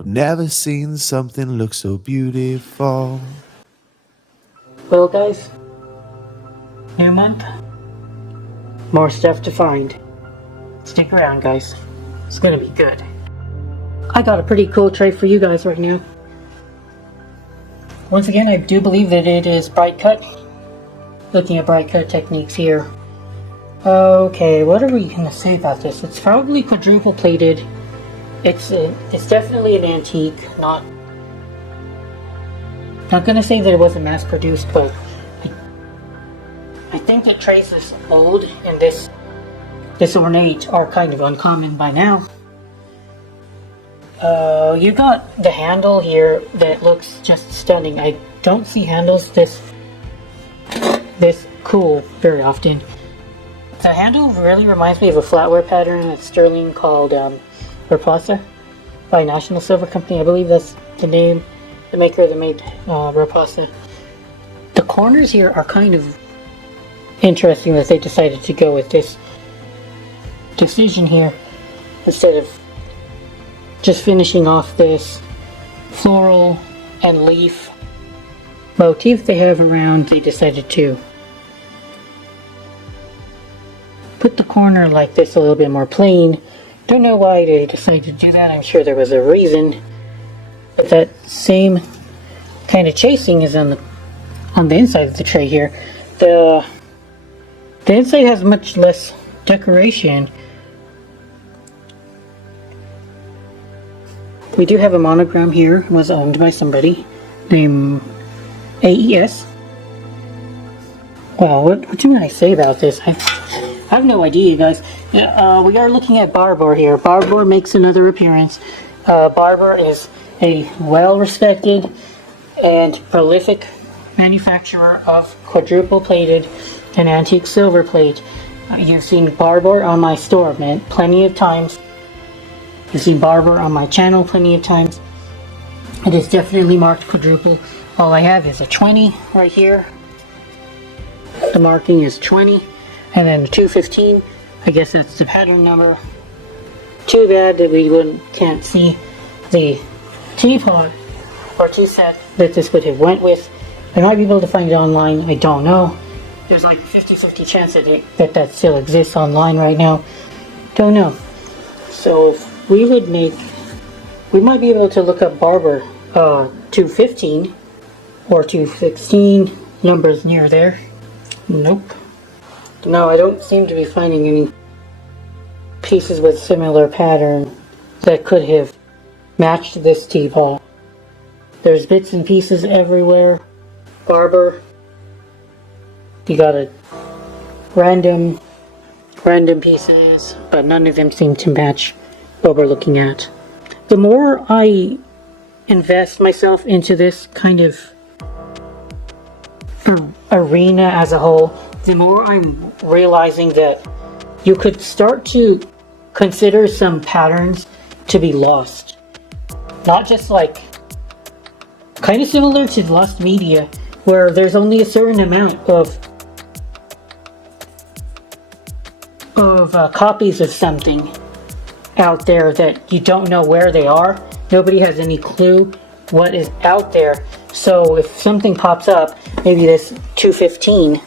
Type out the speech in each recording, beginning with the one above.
I've never seen something look so beautiful. Well guys, new month, more stuff to find. Stick around guys, it's gonna be good. I got a pretty cool tray for you guys right now. Once again, I do believe that it is bright cut. Looking at bright cut techniques here. Okay, what are we gonna say about this? It's probably quadruple plated. It's definitely an antique. Not gonna say that it wasn't mass produced, but I think that trays this old and this ornate are kind of uncommon by now. You got the handle here that looks just stunning. I don't see handles this cool very often. The handle really reminds me of a flatware pattern at Sterling called Raposa by National Silver Company. I believe that's the name, the maker that made Raposa. The corners here are kind of interesting that they decided to go with this decision here instead of just finishing off this floral and leaf motif they have around. They decided to put the corner like this a little bit more plain. Don't know why they decided to do that. I'm sure there was a reason. But that same kind of chasing is on the inside of the tray here. The inside has much less decoration. We do have a monogram here. It was owned by somebody named AES. Well, what can I say about this? I have no idea, guys. We are looking at Barbour here. Barbour makes another appearance. Barbour is a well-respected and prolific manufacturer of quadruple plated and antique silver plate. You've seen Barbour on my store, man, plenty of times. You've seen Barbour on my channel plenty of times. It is definitely marked quadruple. All I have is a 20 right here. The marking is 20. And then 215, I guess that's the pattern number. Too bad that we can't see the teapot or tea set that this would have went with. I might be able to find it online, I don't know. There's like a 50-50 chance that still exists online right now. Don't know. So if we might be able to look up Barbour 215 or 216, numbers near there. Nope. No, I don't seem to be finding any pieces with similar pattern that could have matched this teapot. There's bits and pieces everywhere. Barbour, you got a random pieces, but none of them seem to match what we're looking at. The more I invest myself into this kind of arena as a whole, the more I'm realizing that you could start to consider some patterns to be lost. Not just like, kind of similar to lost media, where there's only a certain amount of copies of something out there that you don't know where they are. Nobody has any clue what is out there. So if something pops up, maybe this 215,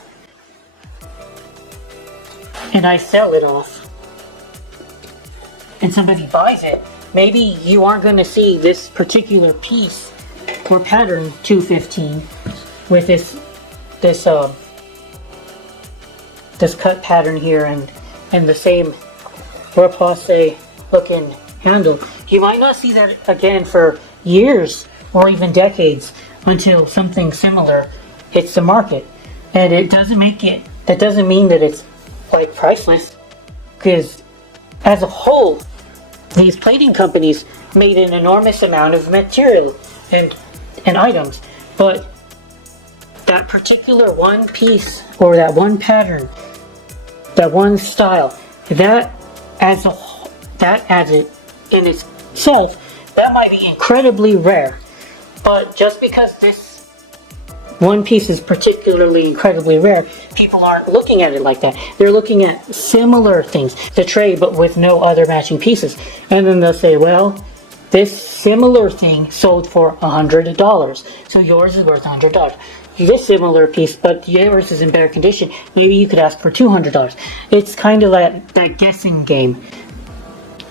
and I sell it off, and somebody buys it, maybe you aren't going to see this particular piece or pattern 215 with this cut pattern here and the same repousse looking handle. You might not see that again for years or even decades until something similar hits the market. And that doesn't mean that it's like priceless, because as a whole, these plating companies made an enormous amount of material and items, but that particular one piece or that one pattern, that one style, that as it in itself, that might be incredibly rare. But just because this one piece is particularly incredibly rare, people aren't looking at it like that. They're looking at similar things, the tray, but with no other matching pieces. And then they'll say, well, This similar thing sold for $100. So yours is worth $100. This similar piece, but yours is in better condition, maybe you could ask for $200. It's kind of that guessing game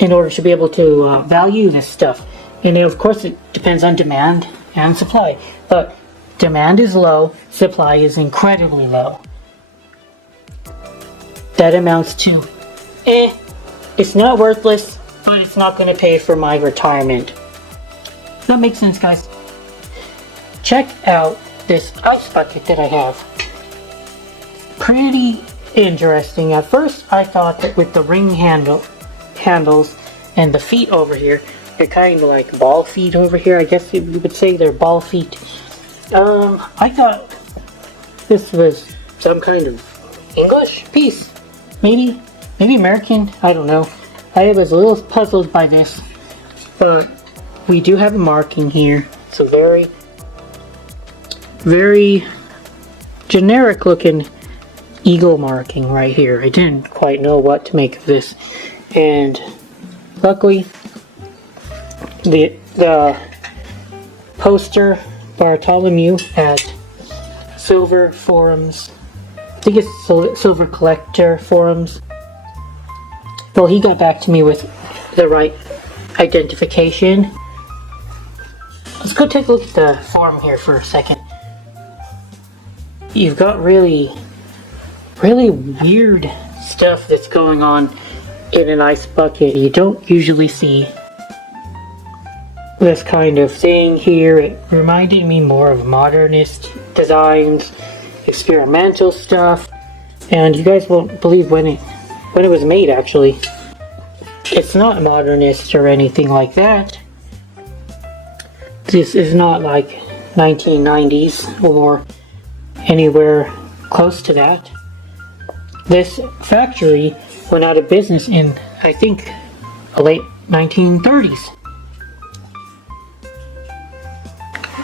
in order to be able to value this stuff. And of course it depends on demand and supply. But demand is low, supply is incredibly low. That amounts to, it's not worthless, but it's not going to pay for my retirement. That makes sense, guys. Check out this ice bucket that I have. Pretty interesting. At first I thought that with the ring handles and the feet over here, they're kind of like ball feet over here. I guess you would say they're ball feet. I thought this was some kind of English piece. Maybe American, I don't know. I was a little puzzled by this, but we do have a marking here. It's a very, very generic looking eagle marking right here. I didn't quite know what to make of this, and luckily the poster Bartholomew at Silver Forums, I think it's Silver Collector Forums. Well, he got back to me with the right identification. Let's go take a look at the forum here for a second. You've got really weird stuff that's going on in an ice bucket. You don't usually see this kind of thing here. It reminded me more of modernist designs, experimental stuff, and you guys won't believe when it was made. Actually, it's not modernist or anything like that. This is not like 1990s or anywhere close to that. This factory went out of business in, I think, the late 1930s.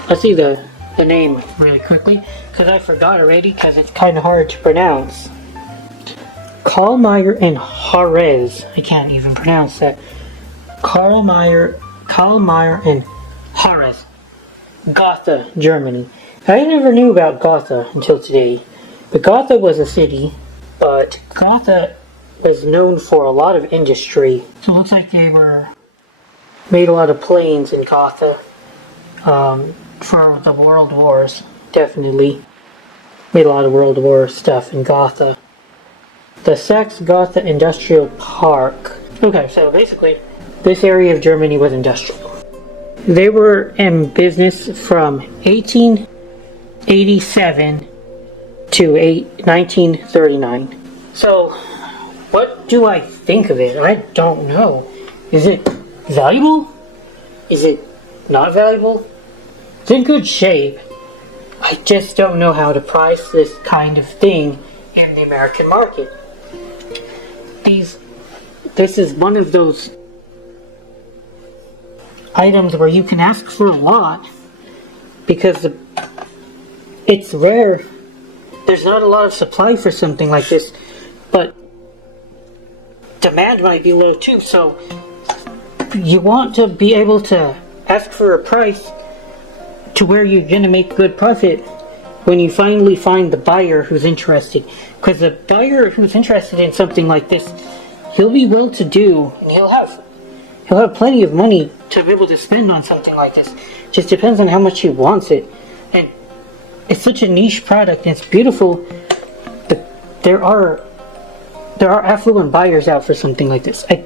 Let's see the name really quickly, because I forgot already, because it's kind of hard to pronounce. Kallmeyer and Harez. I can't even pronounce that. Kallmeyer and Harez. Gotha, Germany. I never knew about Gotha until today. But Gotha was a city, but Gotha was known for a lot of industry. So it looks like they made a lot of planes in Gotha for the World Wars. Definitely made a lot of World War stuff in Gotha. The Saxe-Gotha Industrial Park. Okay, so basically this area of Germany was industrial. They were in business from 1887 to 1939. So, what do I think of it? I don't know. Is it valuable? Is it not valuable? It's in good shape. I just don't know how to price this kind of thing in the American market. This is one of those items where you can ask for a lot because it's rare. There's not a lot of supply for something like this, but demand might be low too, so you want to be able to ask for a price to where you're going to make good profit when you finally find the buyer who's interested. Because the buyer who's interested in something like this, he'll be well-to-do, and he'll have plenty of money to be able to spend on something like this. Just depends on how much he wants it. And it's such a niche product, and it's beautiful. But there are affluent buyers out for something like this. I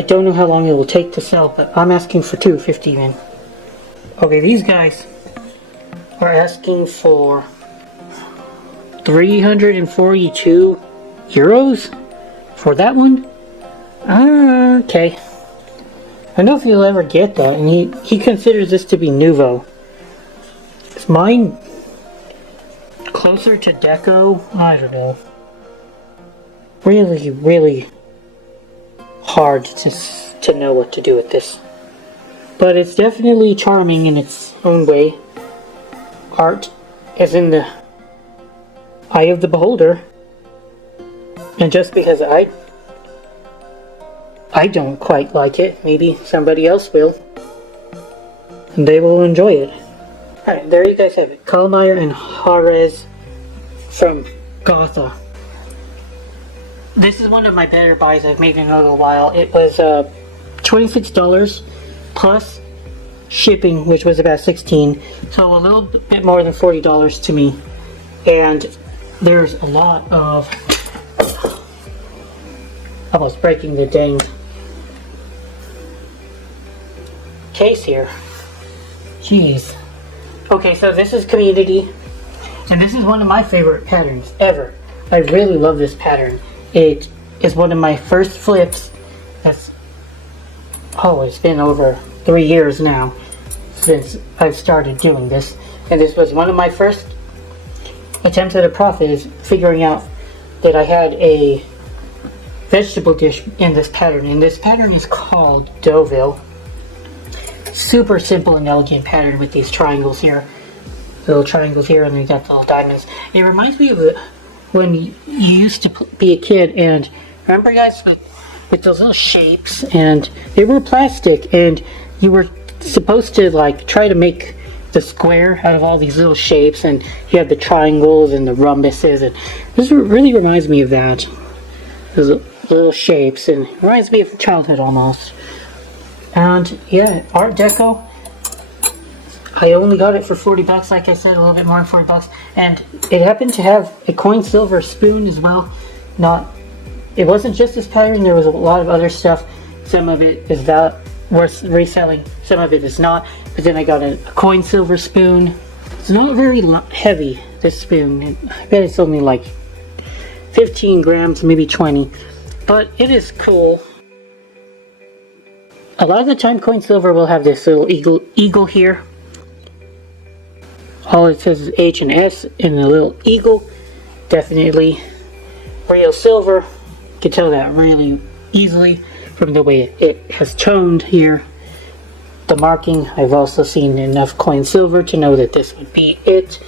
don't know how long it will take to sell, but I'm asking for $250 even. Okay, these guys are asking for 342 euros for that one. Okay. I don't know if he'll ever get that, and he considers this to be nouveau. Is mine closer to deco? I don't know. Really hard to know what to do with this. But it's definitely charming in its own way. Art is in the eye of the beholder. And just because I don't quite like it. Maybe somebody else will. And they will enjoy it. Alright, there you guys have it. Kalmeyer and Juarez from Gotha. This is one of my better buys I've made in a little while. It was $26 plus shipping, which was about $16, so a little bit more than $40 to me. And there's a lot of, almost breaking the dang case here. Jeez. Okay, so this is Community, and this is one of my favorite patterns ever. I really love this pattern. It is one of my first flips. That's, oh, it's been over 3 years now since I've started doing this, and this was one of my first attempts at a profit, is figuring out that I had a vegetable dish in this pattern, and this pattern is called Deauville. Super simple and elegant pattern with these triangles here, little triangles here, and then you got the little diamonds. It reminds me of when you used to be a kid, and remember guys with those little shapes, and they were plastic, and you were supposed to like try to make the square out of all these little shapes, and you have the triangles and the rhombuses, and this really reminds me of that. Those little shapes, and it reminds me of childhood almost. And yeah, Art Deco. I only got it for 40 bucks, like I said, a little bit more than 40 bucks, and it happened to have a coin silver spoon as well. It wasn't just this pattern, there was a lot of other stuff. Some of it is worth reselling, some of it is not. But then I got a coin silver spoon. It's not very heavy, this spoon. I bet it's only like 15 grams, maybe 20. But it is cool. A lot of the time coin silver will have this little eagle here. All it says is H and S and a little eagle. Definitely real silver. You can tell that really easily from the way it has toned here. The marking, I've also seen enough coin silver to know that this would be it.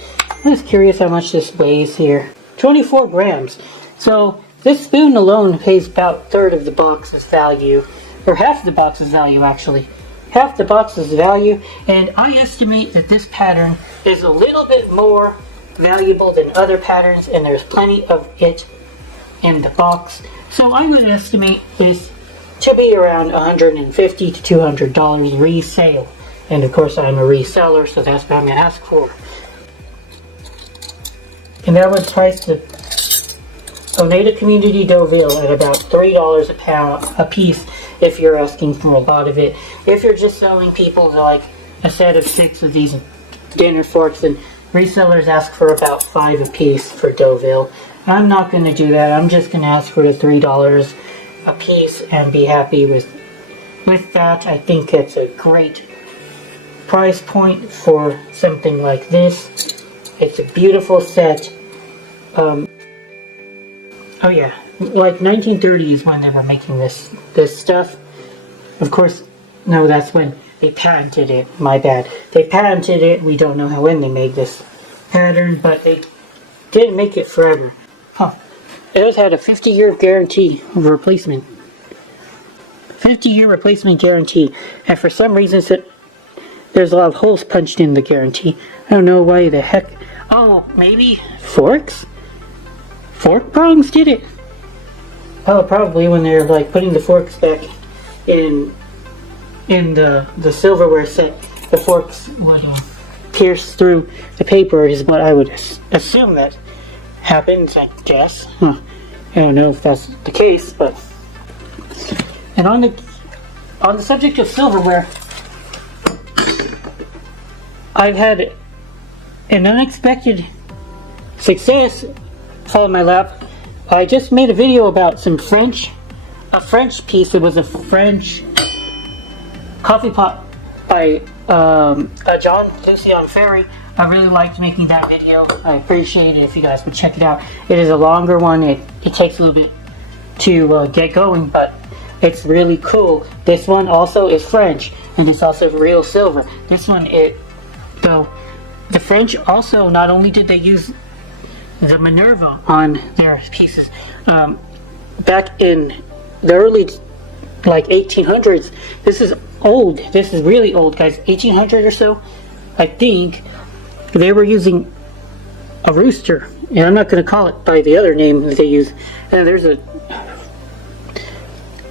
I was curious how much this weighs here. 24 grams. So this spoon alone pays about a third of the box's value. Or half the box's value actually. Half the box's value, and I estimate that this pattern is a little bit more valuable than other patterns, and there's plenty of it in the box. So I would estimate this to be around $150 to $200 resale. And of course I'm a reseller, so that's what I'm going to ask for. And that would price the Oneida Community Deauville at about $3 a piece if you're asking for a lot of it. If you're just selling people like a set of 6 of these dinner forks, and resellers ask for about 5 a piece for Deauville. I'm not going to do that. I'm just going to ask for the $3 a piece and be happy with that. I think it's a great price point for something like this. It's a beautiful set. Oh yeah, like 1930 is when they were making this stuff. Of course, no, that's when they patented it. My bad. They patented it. We don't know when they made this pattern, but they didn't make it forever. Huh. It had a 50-year guarantee of replacement. 50-year replacement guarantee. And for some reason, there's a lot of holes punched in the guarantee. I don't know why the heck. Oh, maybe forks? Fork prongs did it? Oh, probably when they're like putting the forks back in the silverware set, the forks would pierce through the paper is what I would assume that happens, I guess. I don't know if that's the case, but... And on the subject of silverware, I've had an unexpected success fall in my lap. I just made a video about a French piece. It was a French coffee pot by John Lucien Ferry. I really liked making that video. I appreciate it if you guys would check it out. It is a longer one. It takes a little bit to get going, but it's really cool. This one also is French, and it's also real silver. This one, though, the French also, not only did they use the Minerva on their pieces, back in the early like 1800s. This is old. This is really old, guys. 1800 or so, I think. They were using a rooster, and I'm not going to call it by the other name that they use. And there's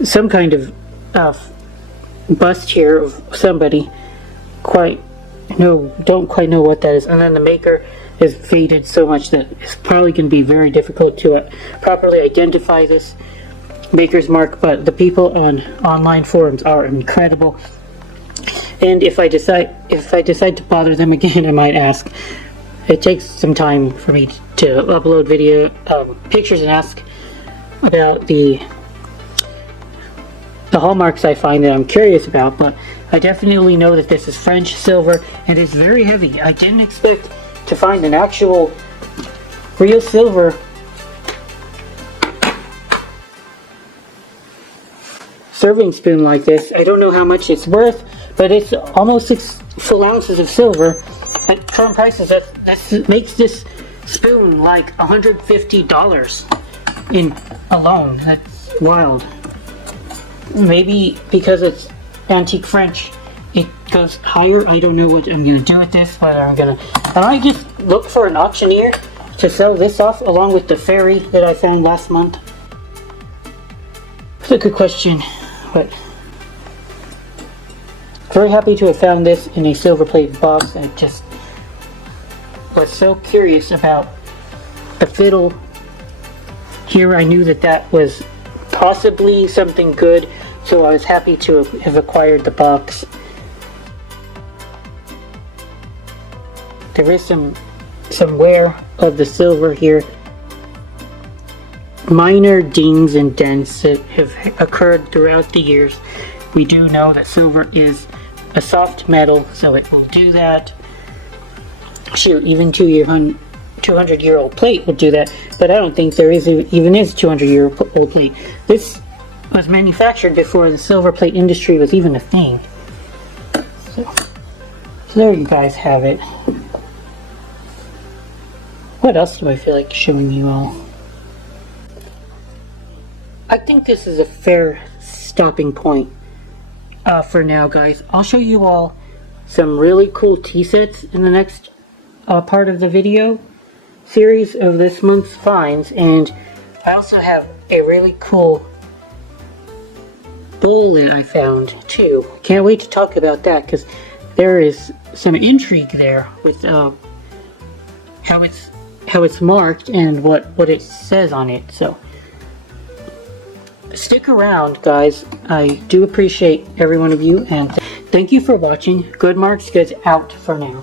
some kind of bust here of somebody. Don't quite know what that is. And then the maker is faded so much that it's probably going to be very difficult to properly identify this maker's mark. But the people on online forums are incredible. And if I decide to bother them again, I might ask. It takes some time for me to upload pictures and ask about the hallmarks I find that I'm curious about. But I definitely know that this is French silver and it's very heavy. I didn't expect to find an actual real silver serving spoon like this. I don't know how much it's worth, but it's almost 6 full ounces of silver. At current prices, that makes this spoon like $150 in alone. That's wild. Maybe because it's antique French, it goes higher. I don't know what I'm going to do with this, whether I might just look for an auctioneer to sell this off along with the fairy that I found last month. It's a good question, but very happy to have found this in a silver plate box. I just was so curious about the fiddle here. I knew that was possibly something good, so I was happy to have acquired the box. There is some wear of the silver here. Minor dings and dents that have occurred throughout the years. We do know that silver is a soft metal, so it will do that. Shoot, even 200-year-old plate will do that, but I don't think there even is 200-year-old plate. This was manufactured before the silver plate industry was even a thing. So there you guys have it. What else do I feel like showing you all? I think this is a fair stopping point for now, guys. I'll show you all some really cool tea sets in the next part of the video series of this month's finds, and I also have a really cool bowl that I found too. Can't wait to talk about that because there is some intrigue there with how it's marked and what it says on it. So stick around, guys. I do appreciate every one of you, and thank you for watching. Good Marks Goods out for now.